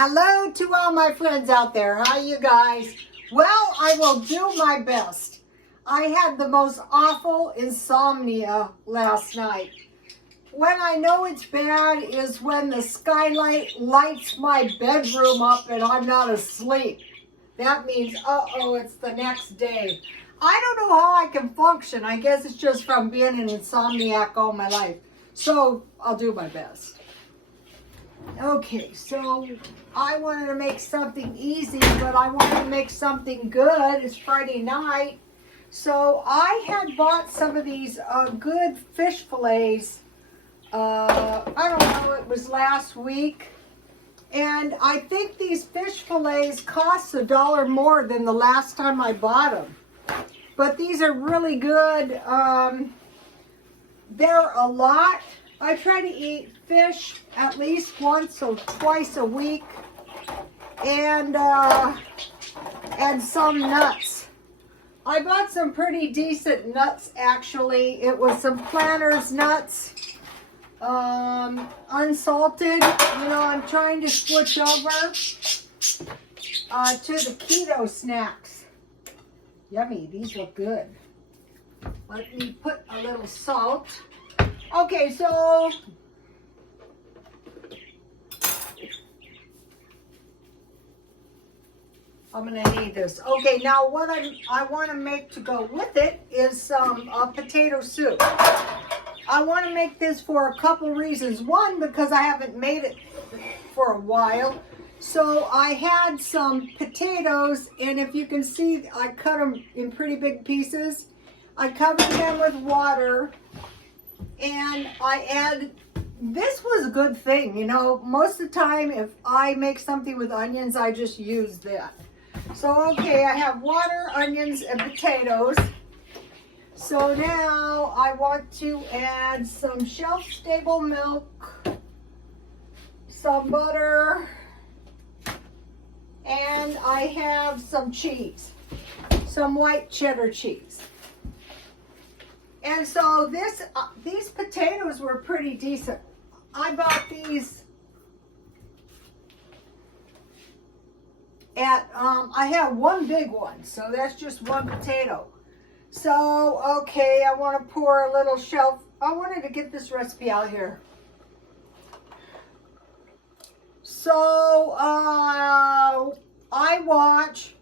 Hello to all my friends out there. How you guys? Well, I will do my best. I had the most awful insomnia last night. When I know it's bad is when the skylight lights my bedroom up and I'm not asleep. That means, uh-oh, it's the next day. I don't know how I can function. I guess it's just from being an insomniac all my life. So I'll do my best. Okay, so I wanted to make something easy, but I wanted to make something good. It's Friday night. So I had bought some of these good fish fillets. I don't know, it was last week. And I think these fish fillets cost $1 more than the last time I bought them. But these are really good. They're a lot. I try to eat fish at least once or twice a week, and some nuts. I bought some pretty decent nuts actually. It was some Planters nuts, unsalted. You know, I'm trying to switch over to the keto snacks. Yummy, these look good. Let me put a little salt. Okay, so I'm going to need this. Okay, now what I want to make to go with it is some potato soup. I want to make this for a couple reasons. One, because I haven't made it for a while. So I had some potatoes, and if you can see, I cut them in pretty big pieces. I covered them with water. And I add, this was a good thing, you know, most of the time if I make something with onions, I just use that. So, okay, I have water, onions, and potatoes. So now I want to add some shelf-stable milk, some butter, and I have some cheese, some white cheddar cheese. And so these potatoes were pretty decent. I bought these at, I have one big one, so that's just one potato. So, okay, I want to pour a little I wanted to get this recipe out here. So, I watch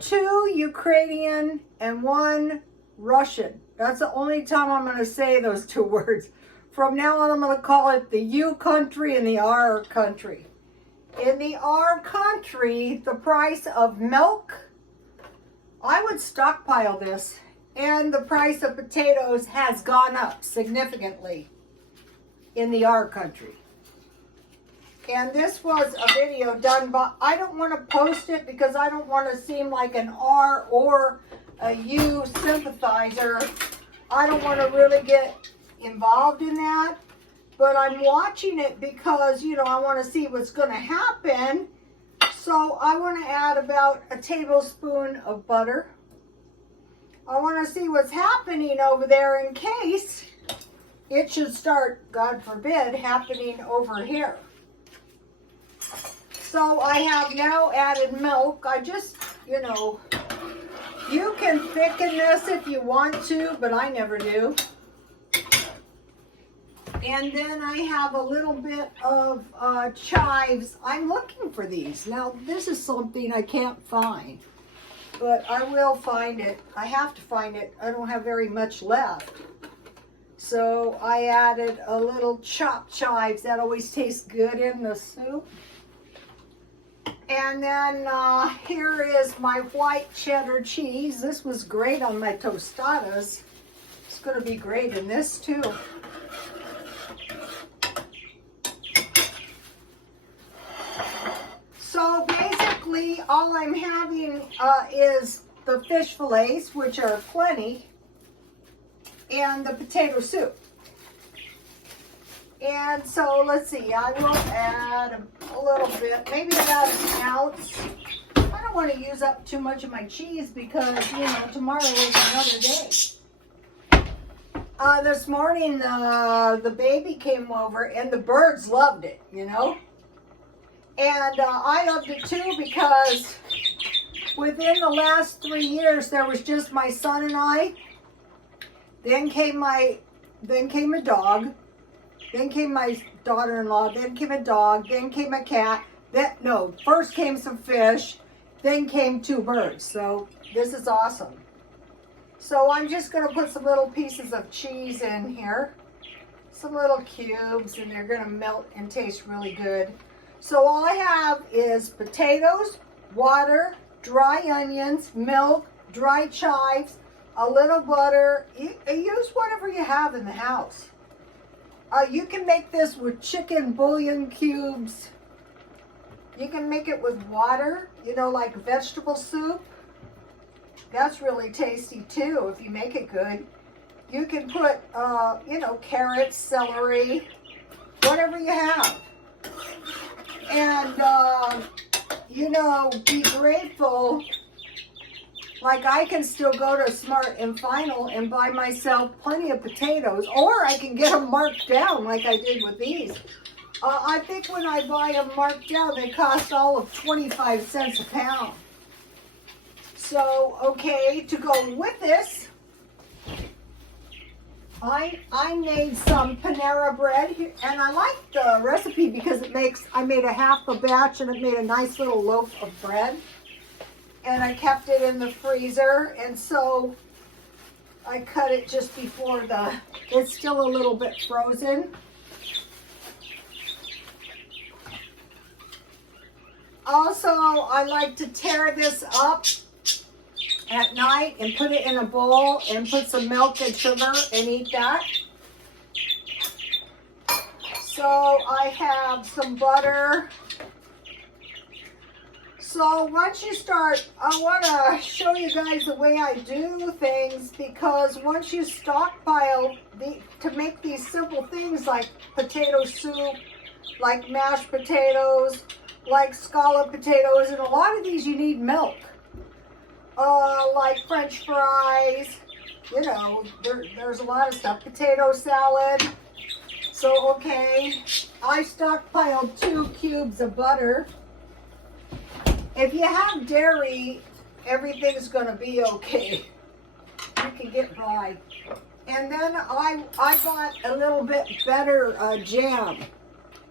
2 Ukrainian and 1 Russian. That's the only time I'm going to say those 2 words. From now on, I'm going to call it the U country and the R country. In the R country, the price of milk, I would stockpile this, and the price of potatoes has gone up significantly in the R country. And this was a video done by, I don't want to post it because I don't want to seem like an R or a U sympathizer. I don't want to really get involved in that, but I'm watching it because, you know, I want to see what's going to happen. So I want to add about a tablespoon of butter. I want to see what's happening over there in case it should start, God forbid, happening over here. So I have now added milk. I just, you know, you can thicken this if you want to, but I never do. And then I have a little bit of chives. I'm looking for these. Now, this is something I can't find, but I will find it. I have to find it. I don't have very much left. So I added a little chopped chives. That always tastes good in the soup. And then here is my white cheddar cheese. This was great on my tostadas. It's going to be great in this too. So basically all I'm having is the fish fillets, which are plenty, and the potato soup. And so let's see, I will add a little bit, maybe about an ounce. I don't want to use up too much of my cheese because, you know, tomorrow is another day. This morning, the baby came over and the birds loved it, you know. And I loved it too because within the last 3 years, there was just my son and I. Then came a dog. Then came my daughter-in-law. Then came a dog. Then came a cat. First came some fish. Then came 2 birds. So this is awesome. So I'm just going to put some little pieces of cheese in here. Some little cubes, and they're going to melt and taste really good. So all I have is potatoes, water, dry onions, milk, dry chives, a little butter. Use whatever you have in the house. You can make this with chicken bouillon cubes. You can make it with water, like vegetable soup. That's really tasty too if you make it good. You can put, carrots, celery, whatever you have. And, be grateful. Like I can still go to Smart and Final and buy myself plenty of potatoes, or I can get them marked down like I did with these. I think when I buy them marked down, they cost all of 25 cents a pound. So, okay, to go with this, I made some Panera bread, and I like the recipe because I made a half a batch and it made a nice little loaf of bread. And I kept it in the freezer, and so I cut it just before it's still a little bit frozen. Also, I like to tear this up at night and put it in a bowl and put some milk and sugar and eat that. So I have some butter. So once you start, I want to show you guys the way I do things, because once you stockpile to make these simple things like potato soup, like mashed potatoes, like scallop potatoes, and a lot of these you need milk. Like French fries, there's a lot of stuff. Potato salad. So, okay, I stockpiled 2 cubes of butter. If you have dairy, everything's going to be okay. You can get by. And then I got a little bit better jam.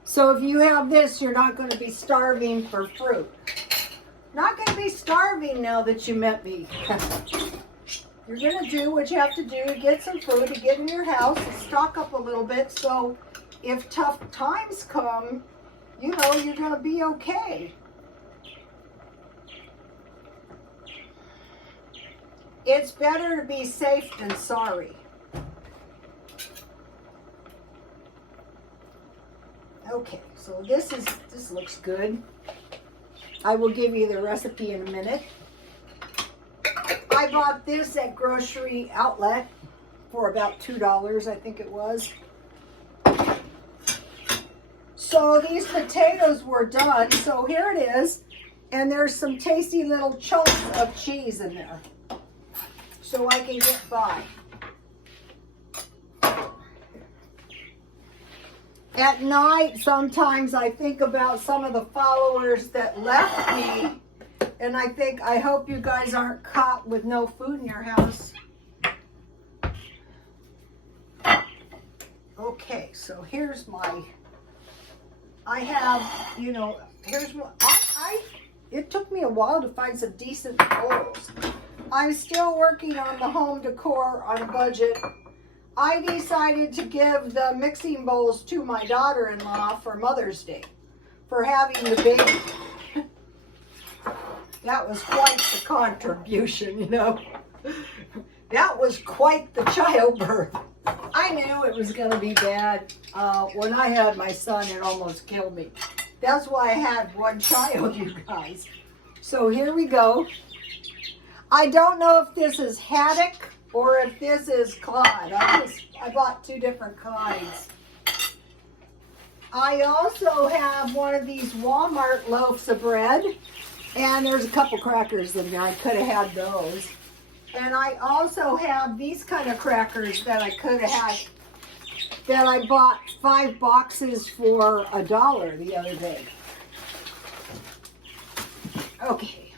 So if you have this, you're not going to be starving for fruit. Not going to be starving now that you met me. You're going to do what you have to do to get some food, to get in your house, and stock up a little bit, so if tough times come, you're going to be okay. It's better to be safe than sorry. Okay, so this looks good. I will give you the recipe in a minute. I bought this at Grocery Outlet for about $2, I think it was. So these potatoes were done. So here it is. And there's some tasty little chunks of cheese in there, so I can get by. At night, sometimes I think about some of the followers that left me, and I hope you guys aren't caught with no food in your house. Okay, so here's it took me a while to find some decent bowls. I'm still working on the home decor on a budget. I decided to give the mixing bowls to my daughter-in-law for Mother's Day, for having the baby. That was quite the contribution, That was quite the childbirth. I knew it was going to be bad. When I had my son, it almost killed me. That's why I had one child, you guys. So here we go. I don't know if this is haddock or if this is cod. I bought 2 different kinds. I also have one of these Walmart loaves of bread, and there's a couple crackers in there. I could have had those. And I also have these kind of crackers that I could have had, that I bought 5 boxes for $1 the other day. Okay.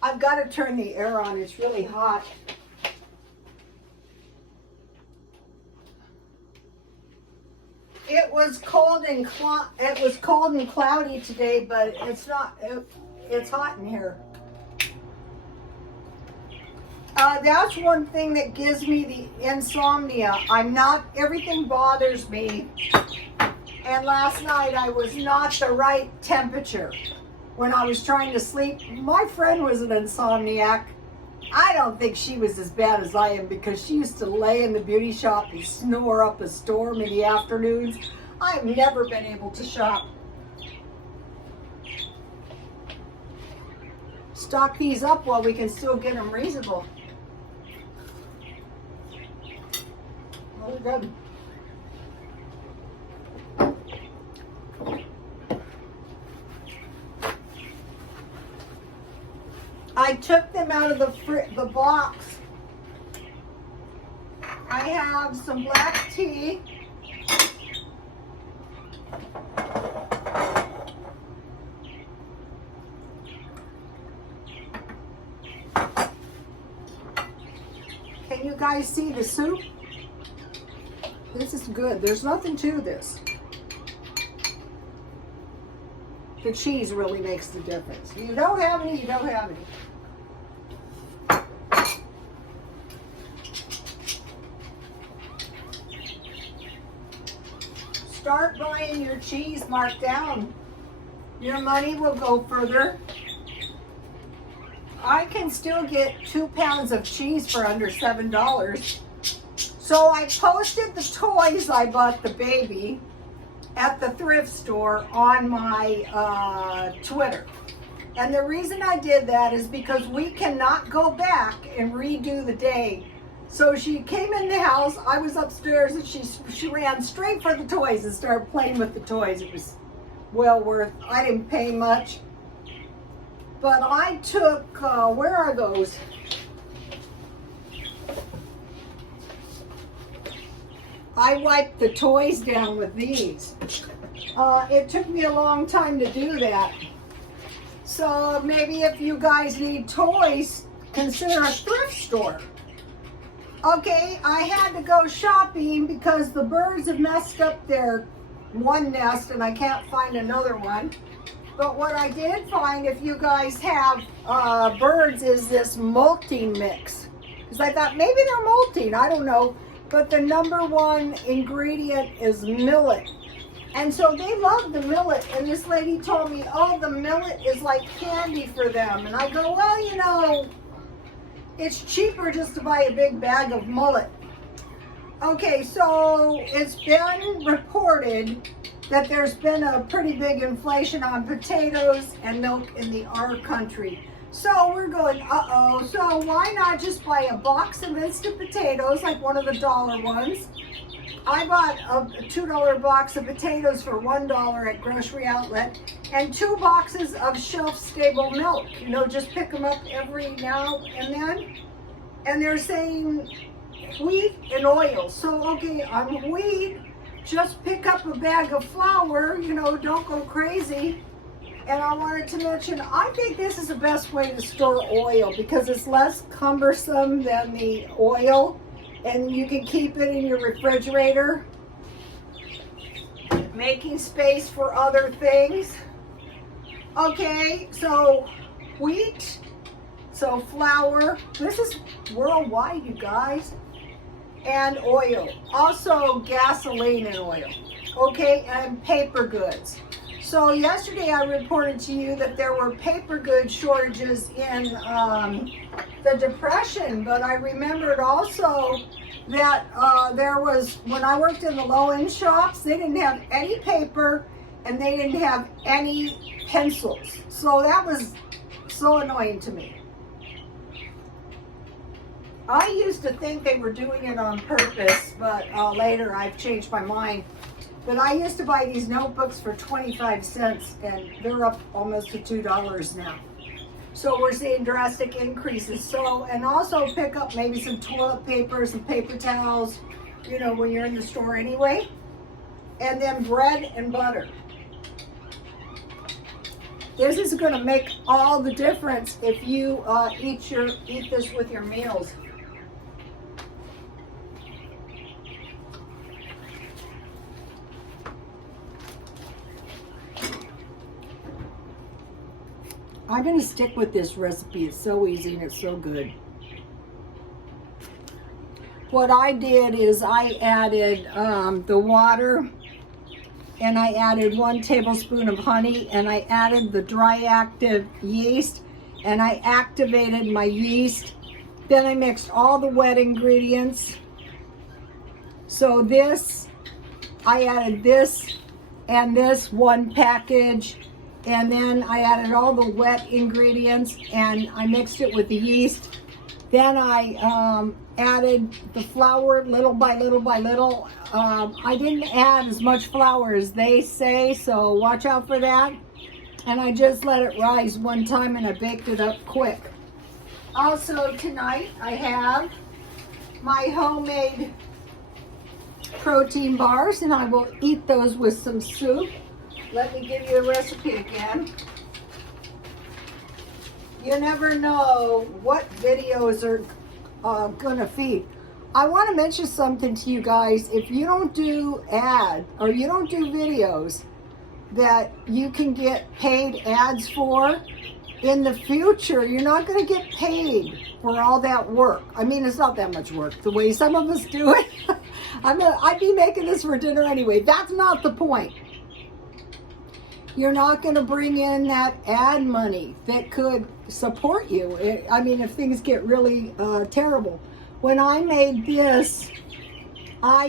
I've got to turn the air on. It's really hot. It was cold and cloudy today, but it's not. It's hot in here. That's one thing that gives me the insomnia. Everything bothers me. And last night I was not the right temperature when I was trying to sleep. My friend was an insomniac. I don't think she was as bad as I am because she used to lay in the beauty shop and snore up a storm in the afternoons. I've never been able to shop. Stock these up while we can still get them reasonable. Oh, good. I took them out of the box. I have some black tea. Can you guys see the soup? This is good. There's nothing to this. The cheese really makes the difference. You don't have any, you don't have any. Start buying your cheese marked down. Your money will go further. I can still get 2 pounds of cheese for under $7. So I posted the toys I bought the baby at the thrift store on my Twitter. And the reason I did that is because we cannot go back and redo the day. So she came in the house, I was upstairs, and she ran straight for the toys and started playing with the toys. It was well worth, I didn't pay much. But I took, where are those? I wiped the toys down with these. It took me a long time to do that. So maybe if you guys need toys, consider a thrift store. Okay, I had to go shopping because the birds have messed up their one nest and I can't find another one. But what I did find, if you guys have birds, is this molting mix. Because I thought maybe they're molting, I don't know. But the #1 ingredient is millet. And so they love the millet. And this lady told me, oh, the millet is like candy for them. And I go, well, you know, it's cheaper just to buy a big bag of mullet. Okay, so it's been reported that there's been a pretty big inflation on potatoes and milk in our country. So we're going, uh-oh, so why not just buy a box of instant potatoes, like one of the dollar ones? I bought a $2 box of potatoes for $1 at Grocery Outlet, and 2 boxes of shelf-stable milk. You know, just pick them up every now and then. And they're saying wheat and oil. So, okay, on wheat, just pick up a bag of flour, you know, don't go crazy. And I wanted to mention, I think this is the best way to store oil because it's less cumbersome than the oil, and you can keep it in your refrigerator, making space for other things. Okay, so wheat, so flour, this is worldwide, you guys, and oil. Also gasoline and oil, okay, and paper goods. So yesterday I reported to you that there were paper goods shortages in the Depression, but I remembered also that there was, when I worked in the low-end shops, they didn't have any paper and they didn't have any pencils. So that was so annoying to me. I used to think they were doing it on purpose, but later I've changed my mind. But I used to buy these notebooks for 25 cents, and they're up almost to $2 now. So we're seeing drastic increases. So, and also pick up maybe some toilet paper, some paper towels, you know, when you're in the store anyway. And then bread and butter. This is going to make all the difference if you eat this with your meals. I'm going to stick with this recipe. It's so easy and it's so good. What I did is I added the water, and I added 1 tablespoon of honey, and I added the dry active yeast, and I activated my yeast. Then I mixed all the wet ingredients. So this, I added this and this 1 package, and then I added all the wet ingredients and I mixed it with the yeast. Then I added the flour little by little by little. I didn't add as much flour as they say, so watch out for that. And I just let it rise 1 time and I baked it up quick. Also tonight I have my homemade protein bars, and I will eat those with some soup. Let me give you the recipe again. You never know what videos are gonna feed. I want to mention something to you guys. If you don't do ad or you don't do videos that you can get paid ads for, in the future, you're not going to get paid for all that work. I mean, it's not that much work the way some of us do it. I'd be making this for dinner anyway. That's not the point. You're not going to bring in that ad money that could support you. I mean, if things get really terrible. When I made this, I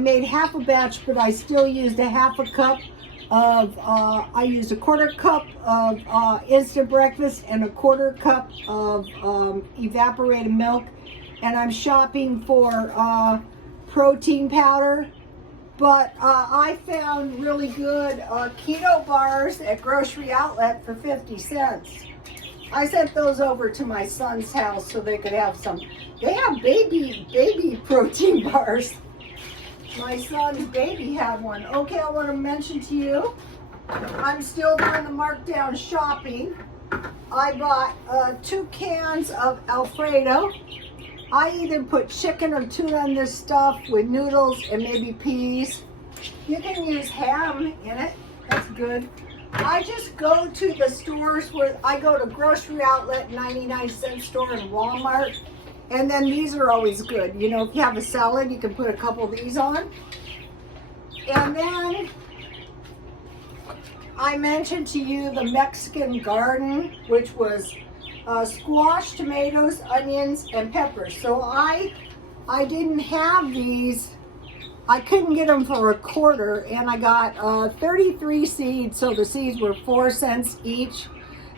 made half a batch, but I still used a half a cup of, I used a 1/4 cup of instant breakfast and a 1/4 cup of evaporated milk. And I'm shopping for protein powder. But I found really good Keto Bars at Grocery Outlet for 50 cents. I sent those over to my son's house so they could have some. They have baby protein bars. My son's baby had one. Okay, I want to mention to you, I'm still doing the markdown shopping. I bought 2 cans of Alfredo. I either put chicken or tuna in this stuff with noodles and maybe peas. You can use ham in it. That's good. I just go to the stores where I go to Grocery Outlet, 99-cent store, and Walmart. And then these are always good. You know, if you have a salad, you can put a couple of these on. And then I mentioned to you the Mexican garden, which was squash, tomatoes, onions, and peppers. So I didn't have these. I couldn't get them for a 1/4, and I got 33 seeds, so the seeds were 4 cents each.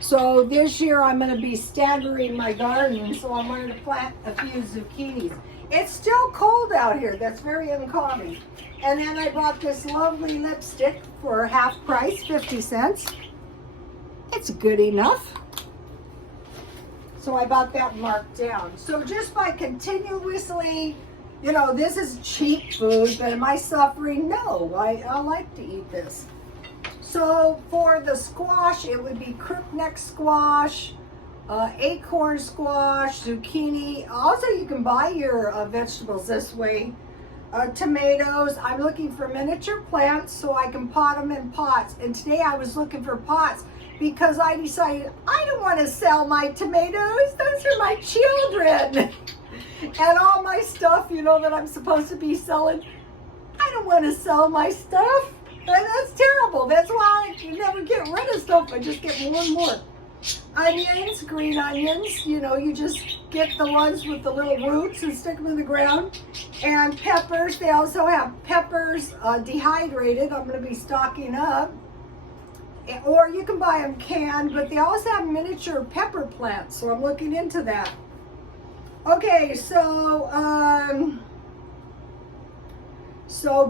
So this year I'm going to be staggering my garden, so I'm going to plant a few zucchinis. It's still cold out here. That's very uncommon. And then I bought this lovely lipstick for half price, 50 cents. It's good enough. So I bought that marked down. So just by continuously, you know, this is cheap food, but am I suffering? No, I like to eat this. So for the squash, it would be crookneck squash, acorn squash, zucchini. Also, you can buy your vegetables this way. Tomatoes. I'm looking for miniature plants so I can pot them in pots. And today I was looking for pots because I decided I don't want to sell my tomatoes. Those are my children. And all my stuff, you know, that I'm supposed to be selling. I don't want to sell my stuff. And that's terrible. That's why you never get rid of stuff. I just get more and more. Onions, green onions, you know, you just get the ones with the little roots and stick them in the ground. And peppers, they also have peppers dehydrated. I'm going to be stocking up. Or you can buy them canned, but they also have miniature pepper plants, so I'm looking into that. Okay, so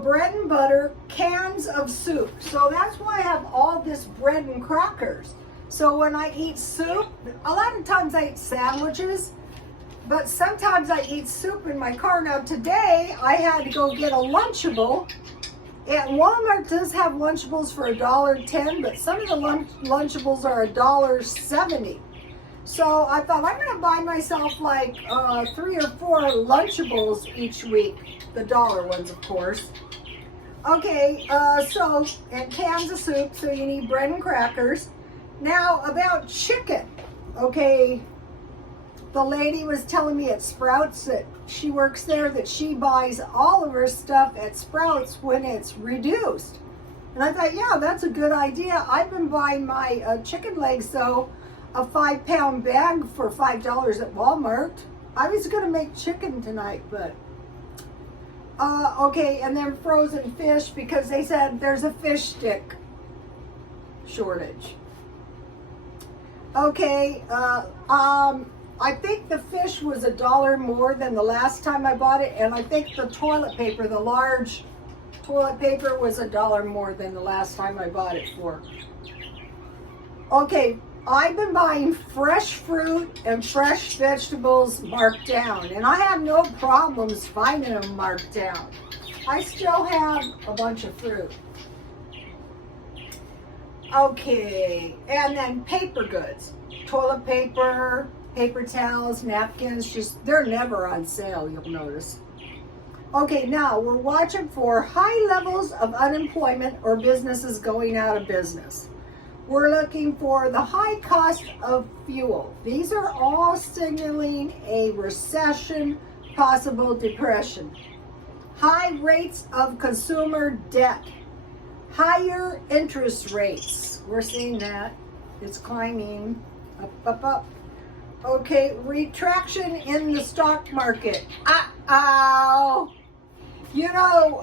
bread and butter, cans of soup. So that's why I have all this bread and crackers. So when I eat soup, a lot of times I eat sandwiches, but sometimes I eat soup in my car. Now today I had to go get a Lunchable And Walmart does have Lunchables for $1.10, but some of the Lunchables are $1.70. So I thought I'm going to buy myself like 3 or 4 Lunchables each week. The dollar ones, of course. Okay, and cans of soup, so you need bread and crackers. Now, about chicken. Okay, the lady was telling me at Sprouts that she works there that she buys all of her stuff at Sprouts when it's reduced. And I thought, yeah, that's a good idea. I've been buying my chicken legs, though, a 5-pound bag for $5 at Walmart. I was going to make chicken tonight, but... okay, and then frozen fish, because they said there's a fish stick shortage. Okay, I think the fish was $1 more than the last time I bought it, and I think the toilet paper, the large toilet paper, was $1 more than the last time I bought it for. Okay, I've been buying fresh fruit and fresh vegetables marked down, and I have no problems finding them marked down. I still have a bunch of fruit. Okay, and then paper goods, toilet paper, paper towels, napkins, they're never on sale, you'll notice. Okay, now we're watching for high levels of unemployment or businesses going out of business. We're looking for the high cost of fuel. These are all signaling a recession, possible depression. High rates of consumer debt. Higher interest rates. We're seeing that. It's climbing up, up, up. Okay, retraction in the stock market. Uh-oh. You know,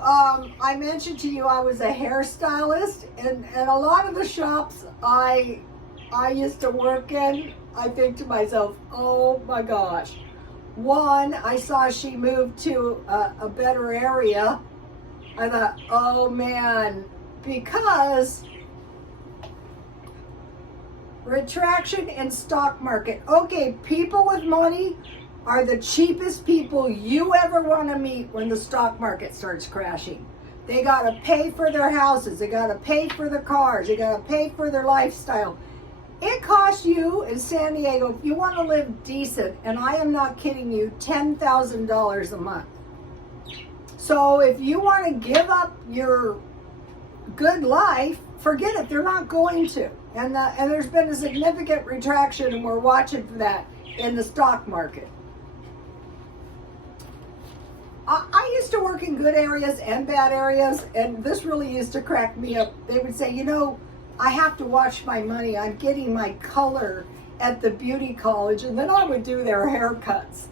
I mentioned to you I was a hairstylist, and a lot of the shops I used to work in, I think to myself, oh my gosh. One, I saw she moved to a better area. I thought, oh man, because retraction in stock market. Okay, people with money are the cheapest people you ever want to meet when the stock market starts crashing. They got to pay for their houses. They got to pay for their cars. They got to pay for their lifestyle. It costs you in San Diego, if you want to live decent, and I am not kidding you, $10,000 a month. So if you want to give up your good life, forget it. They're not going to. And there's been a significant retraction, and we're watching for that in the stock market. I used to work in good areas and bad areas, and this really used to crack me up. They would say, you know, I have to watch my money. I'm getting my color at the beauty college, and then I would do their haircuts,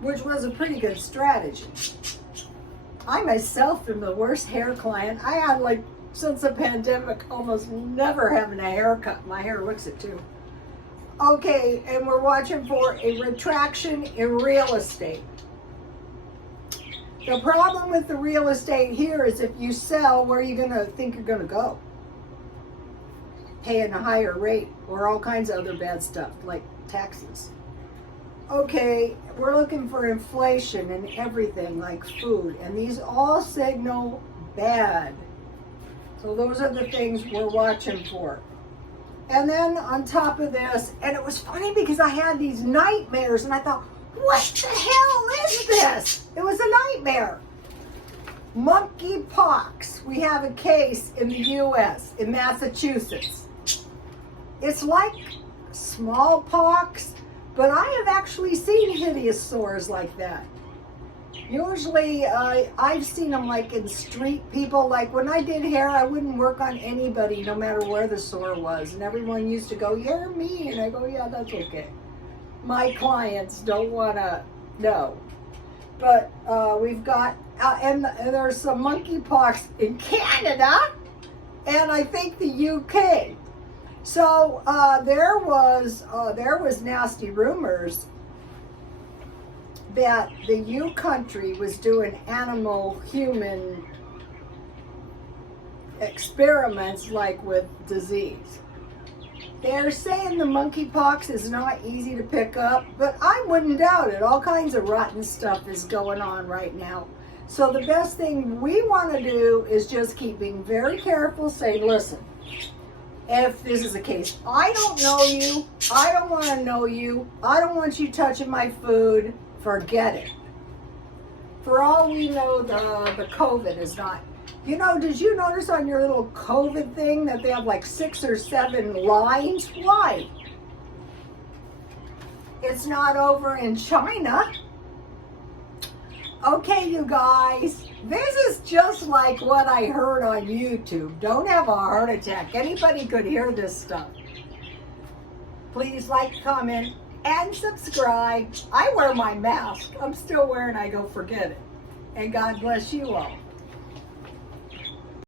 which was a pretty good strategy. I myself am the worst hair client. I had, like, since the pandemic, almost never having a haircut. My hair looks it too. Okay, and we're watching for a retraction in real estate. The problem with the real estate here is if you sell, where are you going to think you're going to go? Paying a higher rate or all kinds of other bad stuff like taxes. Okay, we're looking for inflation and everything like food, and these all signal bad. So those are the things we're watching for. And then on top of this, and it was funny because I had these nightmares and I thought, what the hell is this? It was a nightmare. Monkeypox. We have a case in the U.S., in Massachusetts. It's like smallpox, but I have actually seen hideous sores like that. Usually, I've seen them like in street people. Like when I did hair, I wouldn't work on anybody, no matter where the sore was. And everyone used to go, "You're mean." And I go, "Yeah, that's okay. My clients don't want to know." But we've got, and there's some monkeypox in Canada, and I think the UK. So there was nasty rumors that the U country was doing animal-human experiments like with disease. They're saying the monkeypox is not easy to pick up, but I wouldn't doubt it. All kinds of rotten stuff is going on right now. So the best thing we want to do is just keep being very careful, say, listen, if this is the case, I don't know you, I don't want to know you, I don't want you touching my food, forget it. For all we know, the COVID is not. You know, did you notice on your little COVID thing that they have like 6 or 7 lines? Why? It's not over in China. Okay, you guys, this is just like what I heard on YouTube. Don't have a heart attack. Anybody could hear this stuff. Please like, comment, and subscribe. I wear my mask. I'm still wearing, I go forget it. And God bless you all.